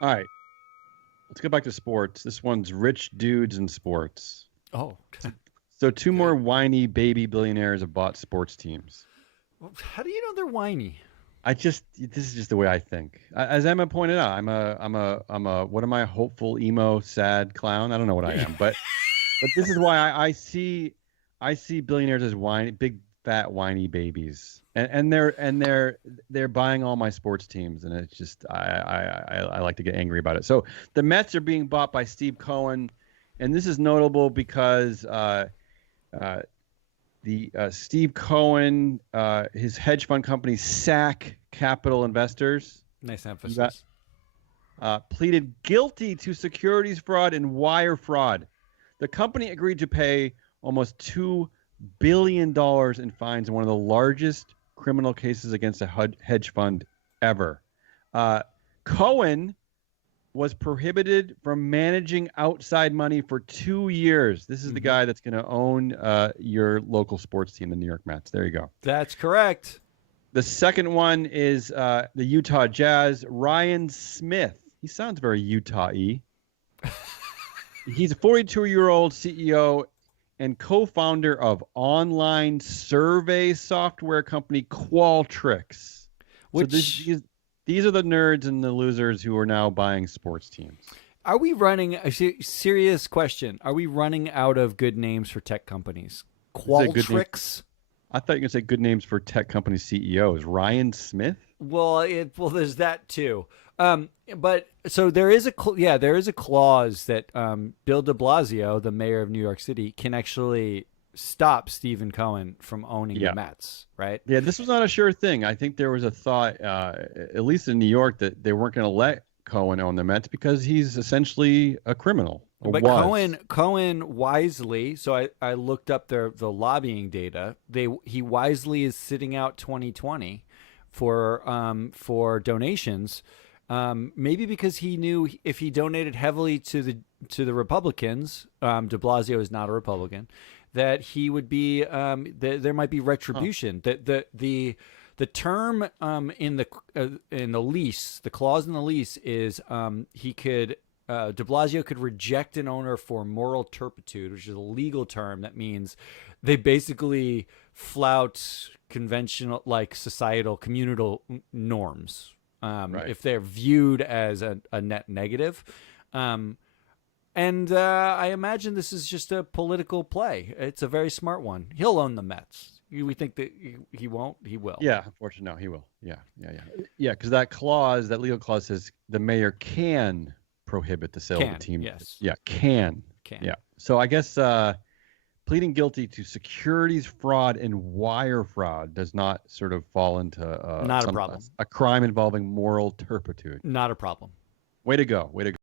All right, let's go back to sports. This one's rich dudes in sports. Oh, So two more good. whiny baby billionaires have bought sports teams. Well, how do you know they're whiny? This is just the way I think. As Emma pointed out, what am I? Hopeful, emo, sad clown. I don't know what I am, but this is why I see billionaires as whiny, big fat whiny babies, and they're buying all my sports teams, and it's just I like to get angry about it. So the Mets are being bought by Steve Cohen, and this is notable because uh, the Steve Cohen, his hedge fund company SAC Capital Investors, Nice you got, emphasis. pleaded guilty to securities fraud and wire fraud. The company agreed to pay almost $2 billion in fines in one of the largest criminal cases against a hedge fund ever. Uh, Cohen was prohibited from managing outside money for 2 years. This is the Hmm. guy that's going to own your local sports team, the New York Mets. There you go. That's correct. The second one is the Utah Jazz. Ryan Smith. He sounds very Utah-y. He's a 42-year-old CEO and co-founder of online survey software company Qualtrics. So Which these are the nerds and the losers who are now buying sports teams. are we running? A serious question. Are we running out of good names for tech companies? Is that a good name? Qualtrics. I thought you were going to say good names for tech company CEOs. Ryan Smith? Well, there's that too. But so there is there is a clause that Bill De Blasio, the mayor of New York City, can actually stop Stephen Cohen from owning the Yeah. Mets, right? Yeah, this was not a sure thing. I think there was a thought, at least in New York, that they weren't going to let Cohen own the Mets because he's essentially a criminal, or But was. Cohen wisely, so I looked up the lobbying data. He wisely is sitting out 2020 for donations. Maybe because he knew if he donated heavily to the Republicans, De Blasio is not a Republican, that he would be there might be Huh. retribution. The term in the lease, the clause in the lease is he could De Blasio could reject an owner for moral turpitude, which is a legal term that means they basically flout conventional, like societal, communal norms. Right. If they're viewed as a net negative. Um, and I imagine this is just a political play. It's a very smart one. He'll own the Mets. We think that he won't. He will. Yeah, unfortunately, no, he will. Yeah, yeah, yeah. Yeah, because that clause, that legal clause says the mayor can prohibit the sale of the Can, team. yes. Yeah, can. Can. Yeah. So I guess pleading guilty to securities fraud and wire fraud does not sort of fall into Not a problem. a crime involving moral turpitude. Not a problem. Way to go. Way to go.